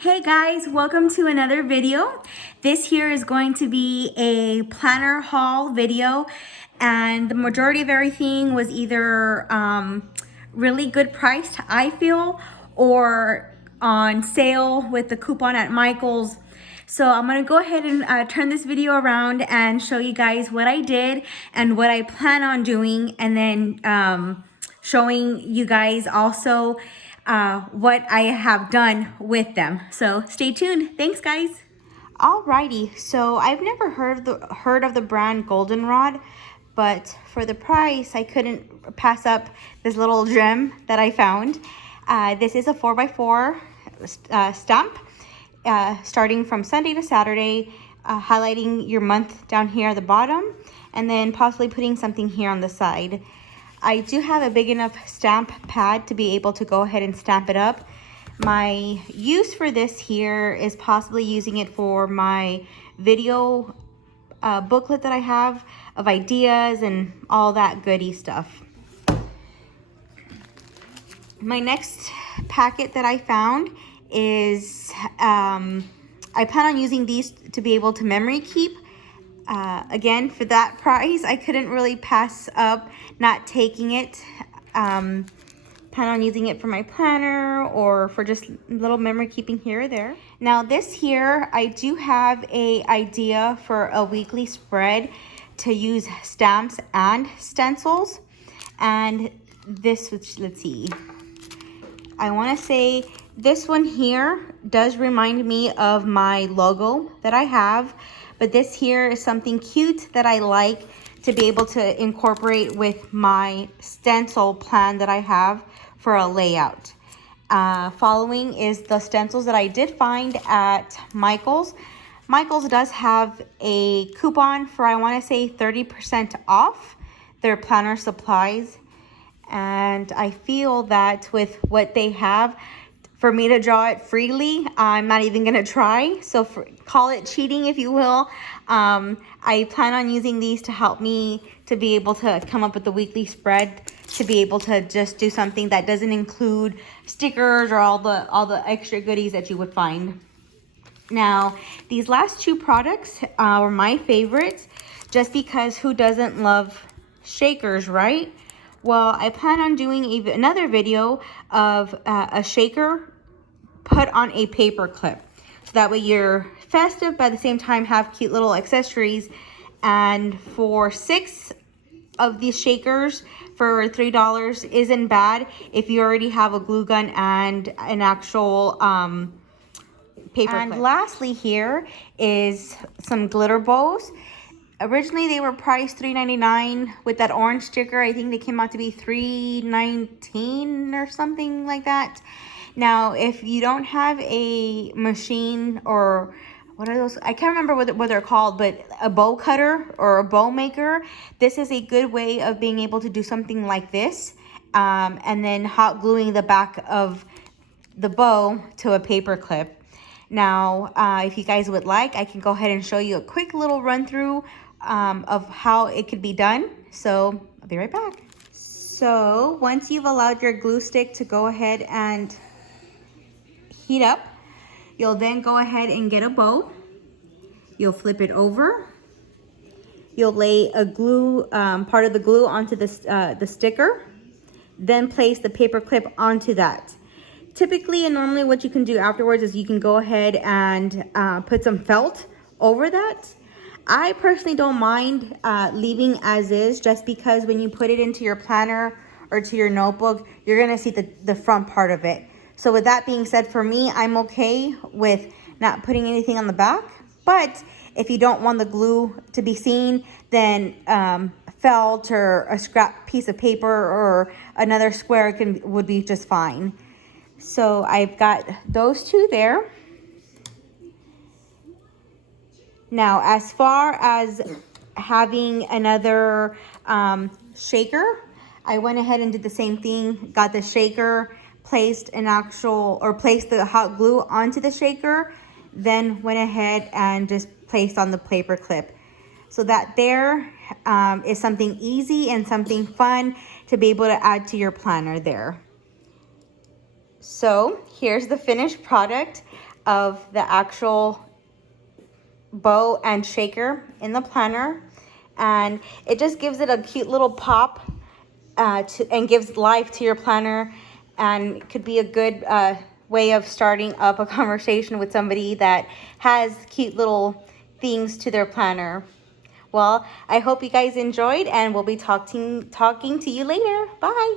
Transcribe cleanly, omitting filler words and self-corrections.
Hey guys, welcome to another video. This here is going to be a planner haul video, and the majority of everything was either really good priced, I feel, or on sale with the coupon at Micheals. So I'm gonna go ahead and turn this video around and show you guys what I did and what I plan on doing, and then showing you guys also what I have done with them. So stay tuned. Thanks, guys. Alrighty, so I've never heard of the brand Goldenrod, but for the price, I couldn't pass up this little gem that I found. This is a 4x4 stamp, starting from Sunday to Saturday, highlighting your month down here at the bottom, and then possibly putting something here on the side. I do have a big enough stamp pad to be able to go ahead and stamp it up. My use for this here is possibly using it for my video booklet that I have of ideas and all that goody stuff. My next packet that I found is, I plan on using these to be able to memory keep. Again, for that price, I couldn't really pass up not taking it. Plan on using it for my planner or for just little memory keeping here or there. Now this here, I do have a idea for a weekly spread to use stamps and stencils. And this, let's see, I want to say this one here does remind me of my logo that I have. But this here is something cute that I like to be able to incorporate with my stencil plan that I have for a layout. Following is the stencils that I did find at Micheals. Micheals does have a coupon for, I want to say, 30% off their planner supplies. And I feel that with what they have, for me to draw it freely, I'm not even gonna try. So call it cheating, if you will. I plan on using these to help me to be able to come up with the weekly spread, to be able to just do something that doesn't include stickers or all the extra goodies that you would find. Now, these last two products are my favorites, just because who doesn't love shakers, right? Well, I plan on doing another video of a shaker put on a paper clip. So that way you're festive, but at the same time have cute little accessories. And for 6 of these shakers for $3 isn't bad if you already have a glue gun and an actual paper clip. And lastly here is some glitter bows. Originally, they were priced $3.99 with that orange sticker. I think they came out to be $3.19 or something like that. Now, if you don't have a machine or what are those? I can't remember what they're called, but a bow cutter or a bow maker, this is a good way of being able to do something like this. And then hot gluing the back of the bow to a paper clip. Now, if you guys would like, I can go ahead and show you a quick little run through of how it could be done. So I'll be right back. So once you've allowed your glue stick to go ahead and heat up, you'll then go ahead and get a bow. You'll flip it over. You'll lay a glue, part of the glue onto the sticker, then place the paper clip onto that. Typically and normally what you can do afterwards is you can go ahead and put some felt over that. I personally don't mind leaving as is, just because when you put it into your planner or to your notebook, you're gonna see the front part of it. So with that being said, for me, I'm okay with not putting anything on the back. But if you don't want the glue to be seen, then felt or a scrap piece of paper or another square would be just fine. So I've got those two there. Now, as far as having another shaker, I went ahead and did the same thing. Got the shaker, placed the hot glue onto the shaker, then went ahead and just placed on the paper clip. So that there is something easy and something fun to be able to add to your planner there. So here's the finished product. of the actual bow and shaker in the planner, and it just gives it a cute little pop and gives life to your planner, and could be a good way of starting up a conversation with somebody that has cute little things to their planner. Well, I hope you guys enjoyed, and we'll be talking to you later. Bye.